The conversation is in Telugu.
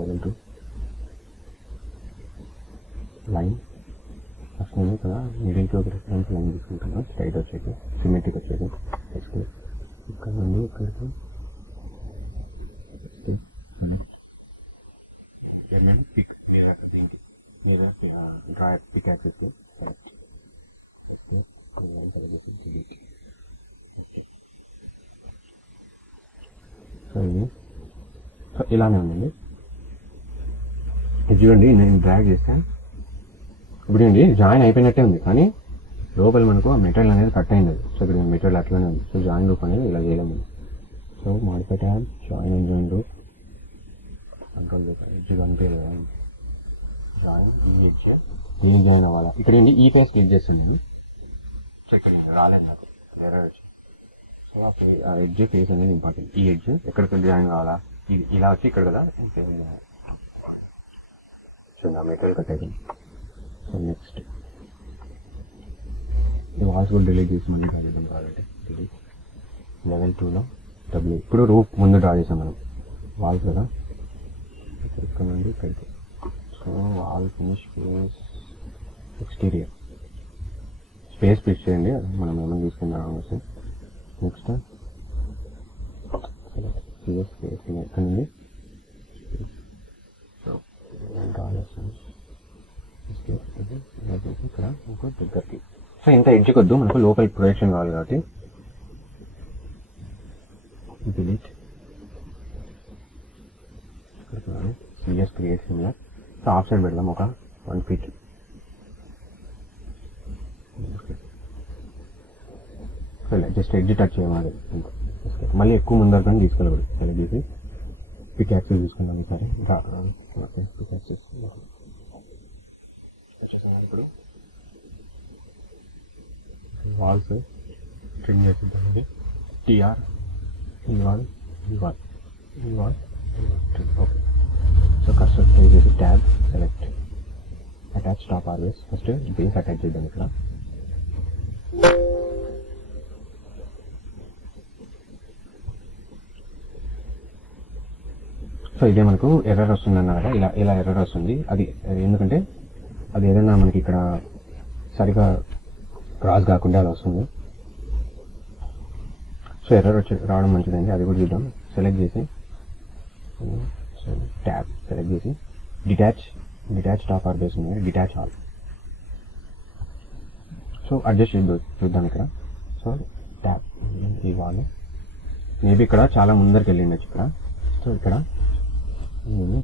level 2 line. ఫస్ట్ నేను ఇక్కడ మిడిల్కి ఒక రిఫరెన్స్ లైన్ తీసుకుంటాను, స్ట్రైట్ వచ్చేది, సిమెట్రిక్ వచ్చేది. నెక్స్ట్ ఇక్కడ నుండి ఇక్కడికి పిక్ మిర్రర్, దీనికి mirror drawer pick axes select చేస్తే డిలీట్. సో ఇది సో ఇలానే ఉందండి. ఇది చూడండి, నేను డ్రాగ్ చేస్తాను. ఇప్పుడు ఏంటి జాయిన్ అయిపోయినట్టే ఉంది, కానీ లోపల మనకు ఆ మెటీరియల్ అనేది కట్ అయింది. సో ఇక్కడ మెటీరియల్ అట్లనే ఉంది. సో జాయిన్ రూప్ అనేది ఇలా చేయలేము. So modify tab, join and join loop, control edge కనిపించదు కదా, జాయిన్ ఈ ఎడ్జ్, దీనికి జాయిన్ అవ్వాలా. ఇక్కడ ఏంటి ఈ ఫేస్ క్లిక్ చేస్తాను నేను. సో ఇక్కడ రాలేదు నాకు ఎర్రర్ వచ్చి. సో ఆ ఎడ్జ్ ఫేస్ అనేది ఇంపార్టెంట్. ఈ ఎడ్జ్ ఎక్కడికి జాయిన్ కావాలా, ఇది ఇలా వచ్చి ఇక్కడ కదా నా మెటీరియల్ కట్ అయిపోయింది. సో నెక్స్ట్ ఈ వాల్స్ కూడా డిలీట్ చేసి మళ్ళీ డ్రా చేద్దాం కాబట్టి డిలీట్. లెవెల్ 2లో డబ్ల్యూ. ఇప్పుడు రూప్ ముందు డ్రా చేసాం మనం, వాల్స్ కదా, ఇక్కడ నుండి ఇక్కడికి. So wall finish space exterior space fix చేయండి, మనం ఏమైనా తీసుకుందాం వస్తే. నెక్స్ట్ సిఎస్ స్పేస్ ఎక్కడ నుండి ఇక్కడ ఇంకో దగ్గరికి. సో ఇంత ఎడ్జ్ కొద్దు, మనకు లోకల్ ప్రొజెక్షన్ కావాలి కాబట్టి delete. CS create similar. So off side పెడదాం ఒక 1 feet. సో ఇలా జస్ట్ ఎడ్జ్ టచ్ చేయమని. మళ్ళీ ఎక్కువ ముందర కానీ తీసుకెళ్ళకూడదు. సెలెక్ట్ చేసి పిక్ యాక్సెస్ తీసుకుందాం ఈసారి. పిక్ యాక్సెస్ ఇప్పుడు వాల్స్ ట్రిమ్ చేసేద్దామండి. TR involve okay. So custom try చేసి ట్యాబ్ సెలెక్ట్, అటాచ్ టాప్ ఆర్వేస్. ఫస్ట్ బేస్ అటాచ్ చేద్దాం ఇక్కడ. సో ఇదే మనకు ఎర్రర్ వస్తుంది అన్నారు కదా, ఇలా ఎర్రర్ వస్తుంది. అది ఎందుకంటే అది ఏదైనా మనకి ఇక్కడ సరిగా క్రాస్ కాకుండా అలా వస్తుంది. సో ఎర్రర్ రావడం మంచిదండి, అది కూడా చూద్దాం. సెలెక్ట్ చేసి ట్యాబ్ సెలెక్ట్ చేసి డిటాచ్ టాప్ ఆర్ బేస్ ఉంది, డిటాచ్ ఆల్. సో అడ్జస్ట్ చూద్దాం ఇక్కడ. సో ట్యాబ్ ఈ వాల్ మేబీ ఇక్కడ చాలా ముందరికి వెళ్ళిండొచ్చు ఇక్కడ. సో ఇక్కడ